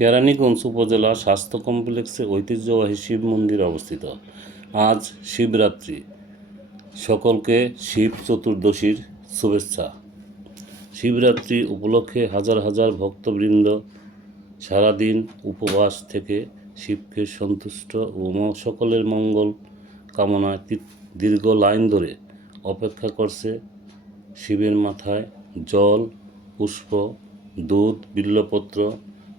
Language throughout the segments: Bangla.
কেরানীগঞ্জ উপজেলা স্বাস্থ্য কমপ্লেক্সে ঐতিহ্যবাহী শিব মন্দির অবস্থিত। আজ শিবরাত্রি, সকলকে শিব চতুর্দশীর শুভেচ্ছা। শিবরাত্রি উপলক্ষে হাজার হাজার ভক্তবৃন্দ সারাদিন উপবাস থেকে শিবকে সন্তুষ্ট ও সকলের মঙ্গল কামনায় দীর্ঘ লাইন ধরে অপেক্ষা করছে শিবের মাথায় জল, পুষ্প, দুধ, বিল্বপত্র,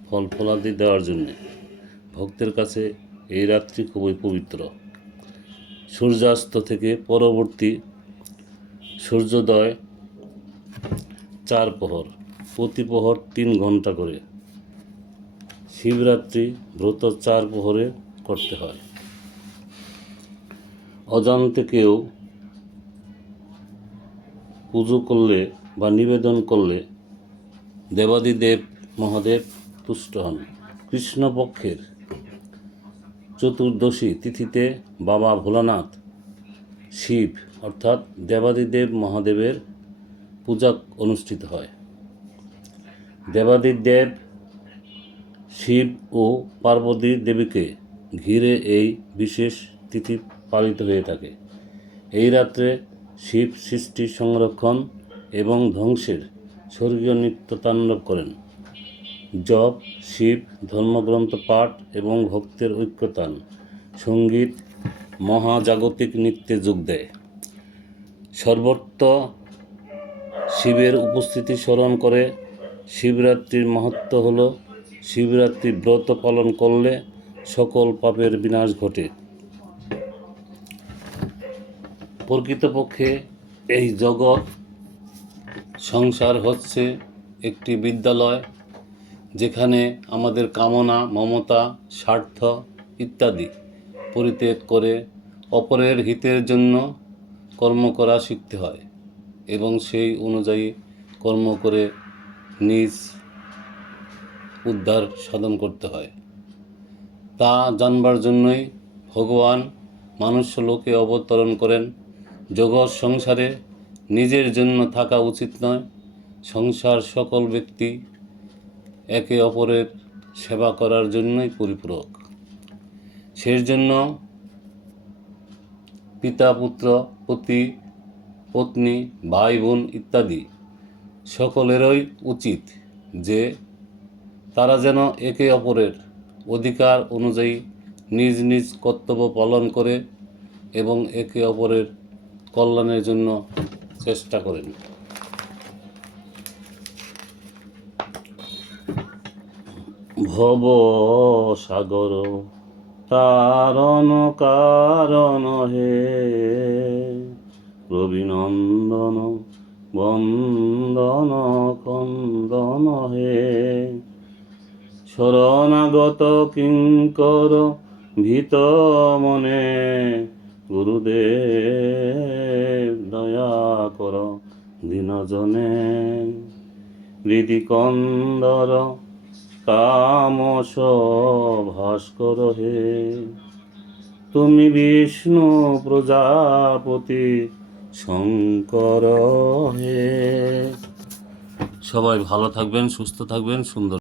ফল ফলাদি দেওয়ার জন্যে। ভক্তের কাছে এই রাত্রি খুবই পবিত্র। সূর্যাস্ত থেকে পরবর্তী সূর্যোদয় 4 প্রহর, প্রতি প্রহর 3 ঘন্টা করে। শিবরাত্রি ব্রত 4 প্রহরে করতে হয়। অজান্তে কেউ পুজো করলে বা নিবেদন করলে দেবাদিদেব মহাদেব তুষ্ট হন। কৃষ্ণপক্ষের চতুর্দশী তিথিতে বাবা ভোলানাথ শিব অর্থাৎ দেবাদিদেব মহাদেবের পূজা অনুষ্ঠিত হয়। দেবাদিদেব শিব ও পার্বতী দেবীকে ঘিরে এই বিশেষ তিথি পালিত হয়ে থাকে। এই রাত্রে শিব সৃষ্টি, সংরক্ষণ এবং ধ্বংসের স্বর্গীয় নৃত্য তাণ্ডব করেন। জপ, শিব ধর্মগ্রন্থ পাঠ এবং ভক্তের ঐক্যতান সঙ্গীত মহাজাগতিক নৃত্যে যোগ দেয়। সর্বত্র শিবের উপস্থিতি স্মরণ করে। শিবরাত্রির মাহাত্ম্য হল, শিবরাত্রি ব্রত পালন করলে সকল পাপের বিনাশ ঘটে। প্রকৃতপক্ষে এই জগৎ সংসার হচ্ছে একটি বিদ্যালয়, যেখানে আমাদের কামনা, মমতা, স্বার্থ ইত্যাদি পরিত্যাগ করে অপরের হিতের জন্য কর্ম করা শিখতে হয় এবং সেই অনুযায়ী কর্ম করে নিজ উদ্ধার সাধন করতে হয়। তা জানবার জন্যই ভগবান মনুষ্য লোকে অবতরণ করেন। জগৎ সংসারে নিজের জন্য থাকা উচিত নয়। সংসার সকল ব্যক্তি একে অপরের সেবা করার জন্যই পরিপূরক। সেই জন্য পিতা, পুত্র, পতি, পত্নী, ভাই, বোন ইত্যাদি সকলেরই উচিত যে তারা যেন একে অপরের অধিকার অনুযায়ী নিজ নিজ কর্তব্য পালন করে এবং একে অপরের কল্যাণের জন্য চেষ্টা করেন। ভব সাগর তারণ কারণ হে, রবিনন্দন বন্দন কন্দন হে, শরণাগত কিঙ্কর ভীত মনে, গুরুদেব দয়া কর দীনজনে, হৃদিকন্দর তামস ভাস্কর হে, তুমি বিষ্ণু প্রজাপতি শঙ্কর হে। সবাই ভালো থাকবেন, সুস্থ থাকবেন, সুন্দর